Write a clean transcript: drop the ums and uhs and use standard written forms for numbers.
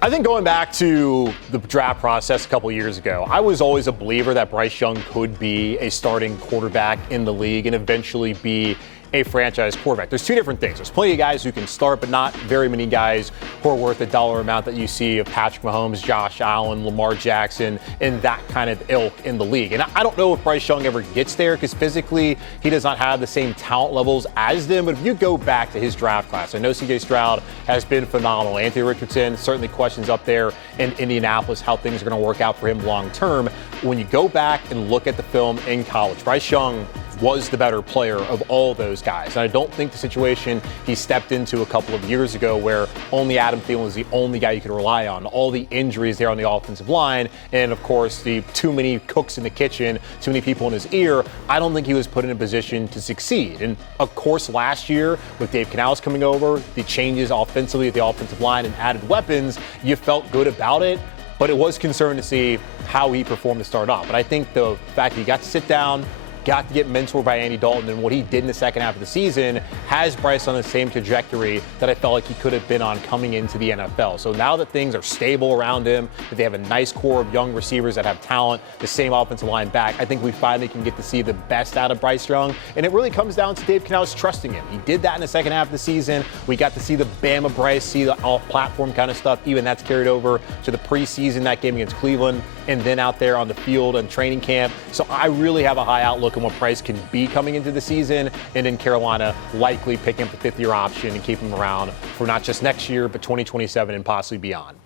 I think going back to the draft process a couple years ago, I was always a believer that Bryce Young could be a starting quarterback in the league and eventually be a franchise quarterback. There's two different things. There's plenty of guys who can start, but not very many guys who are worth the dollar amount that you see of Patrick Mahomes, Josh Allen, Lamar Jackson, and that kind of ilk in the league. And I don't know if Bryce Young ever gets there because physically he does not have the same talent levels as them. But if you go back to his draft class, I know C.J. Stroud has been phenomenal. Anthony Richardson, certainly questions up there in Indianapolis how things are going to work out for him long term. When you go back and look at the film in college, Bryce Young was the better player of all those guys. And I don't think the situation he stepped into a couple of years ago where only Adam Thielen was the only guy you could rely on, all the injuries there on the offensive line, and of course the too many cooks in the kitchen, too many people in his ear, I don't think he was put in a position to succeed. And of course last year with Dave Canales coming over, the changes offensively at the offensive line and added weapons, you felt good about it. But it was concerning to see how he performed to start off. But I think the fact that he got to sit down, got to get mentored by Andy Dalton, and what he did in the second half of the season has Bryce on the same trajectory that I felt like he could have been on coming into the NFL. So now that things are stable around him, that they have a nice core of young receivers that have talent, the same offensive line back, I think we finally can get to see the best out of Bryce Young. And it really comes down to Dave Canales trusting him. He did that in the second half of the season. We got to see the Bama Bryce, see the off-platform kind of stuff. Even that's carried over to the preseason, that game against Cleveland, and then out there on the field and training camp. So I really have a high outlook on what Bryce can be coming into the season, and in Carolina likely picking up the fifth-year option and keep him around for not just next year, but 2027 and possibly beyond.